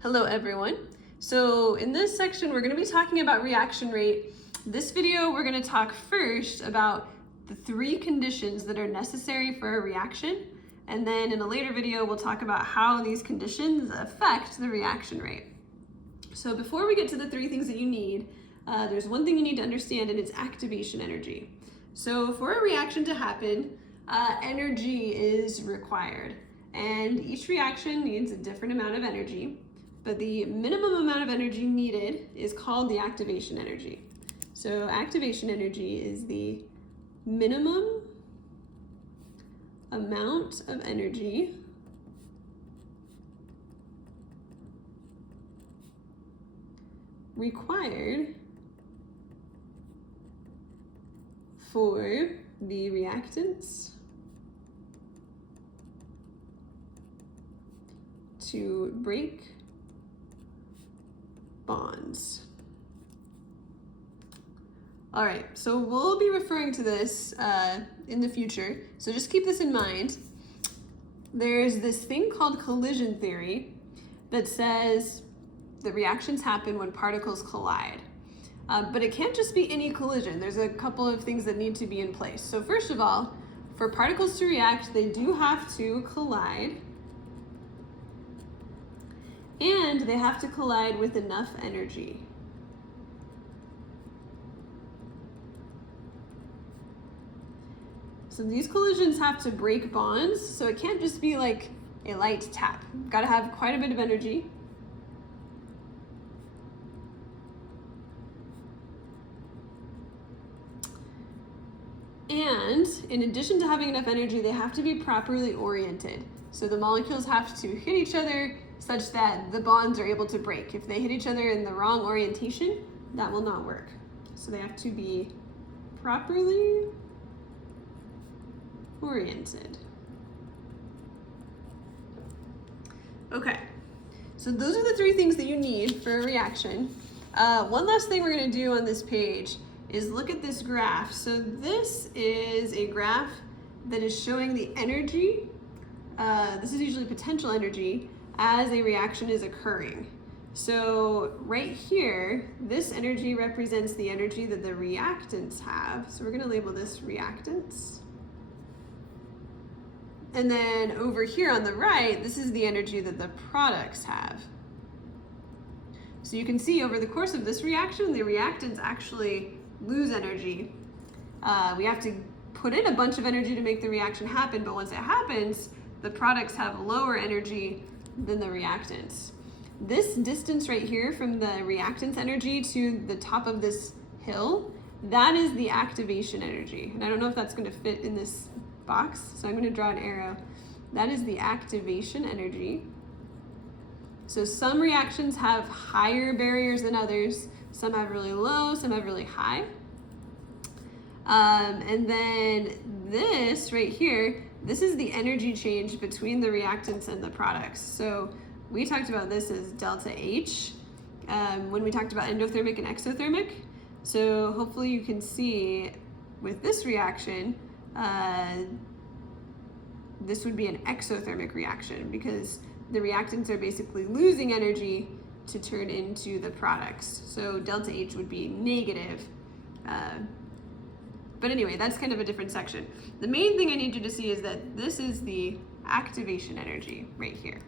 Hello everyone. So in this section we're going to be talking about reaction rate. This video we're going to talk first about the 3 conditions that are necessary for a reaction, and then in a later video we'll talk about how these conditions affect the reaction rate. So before we get to the 3 things that you need, there's one thing you need to understand, and it's activation energy. So for a reaction to happen, energy is required, and each reaction needs a different amount of energy. But the minimum amount of energy needed is called the activation energy. So activation energy is the minimum amount of energy required for the reactants to break bonds. All right, so we'll be referring to this in the future, so just keep this in mind. There's this thing called collision theory that says that reactions happen when particles collide. But it can't just be any collision. There's a couple of things that need to be in place. So first of all, for particles to react, they do have to collide, and they have to collide with enough energy. So these collisions have to break bonds, so it can't just be like a light tap. Got to have quite a bit of energy. And in addition to having enough energy, they have to be properly oriented. So the molecules have to hit each other such that the bonds are able to break. If they hit each other in the wrong orientation, that will not work. So they have to be properly oriented. Okay, so those are the 3 things that you need for a reaction. One last thing we're going to do on this page is look at this graph. So this is a graph that is showing the energy. This is usually potential energy as a reaction is occurring. So right here, this energy represents the energy that the reactants have. So we're going to label this reactants. And then over here on the right, this is the energy that the products have. So you can see over the course of this reaction, the reactants actually lose energy. We have to put in a bunch of energy to make the reaction happen, but once it happens, the products have lower energy than the reactants. This distance right here from the reactants energy to the top of this hill, that is the activation energy. And I don't know if that's going to fit in this box, so I'm going to draw an arrow. That is the activation energy. So some reactions have higher barriers than others. Some have really low, some have really high. And then this right here, this is the energy change between the reactants and the products. So we talked about this as delta H when we talked about endothermic and exothermic. So hopefully you can see with this reaction, this would be an exothermic reaction because the reactants are basically losing energy to turn into the products. So delta H would be negative. But anyway, that's kind of a different section. The main thing I need you to see is that this is the activation energy right here.